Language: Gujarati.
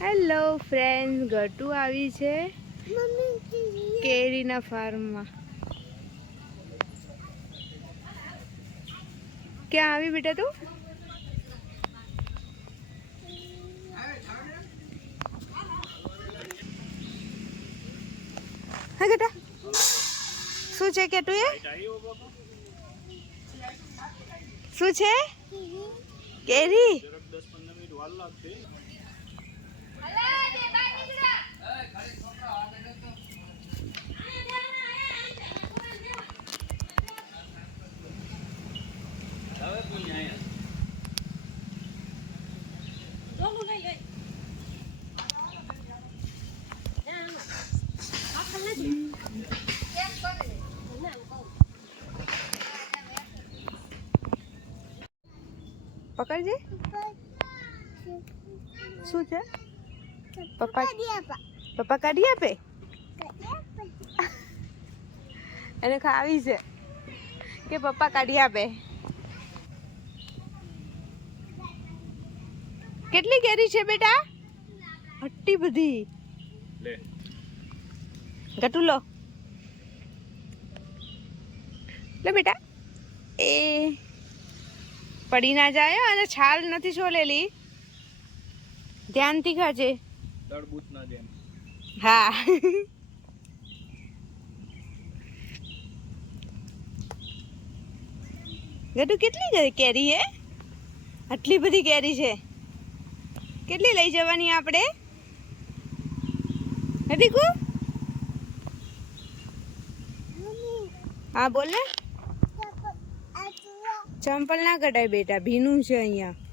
હેલો ફ્રેન્ડ ગટુ આવી છે કેરીના ફાર્મમાં. ક્યાં આવી બેટા તું? હા શું છે કે તું એ? શું છે? કેરી? પકડજે. શું છે? પપ્પા પપ્પા કાઢી આપે? એને ખાવી છે. કે પપ્પા કાઢી આપે? કેટલી કેરી છે બેટા? હટ્ટી બધી. લે. ગટુ લો. લે બેટા. એ પડી ના જાય અને છાલ નથી છોલેલી. ધ્યાનથી ખાજે. હા. ગઢું કેટલી કેરી હે? આટલી બધી કેરી છે. કેટલી લઈ જવાની આપણે? નથી કુ હા બોલ ને. ચંપલ ના કઢાય બેટા ભીનું છે અહીંયા.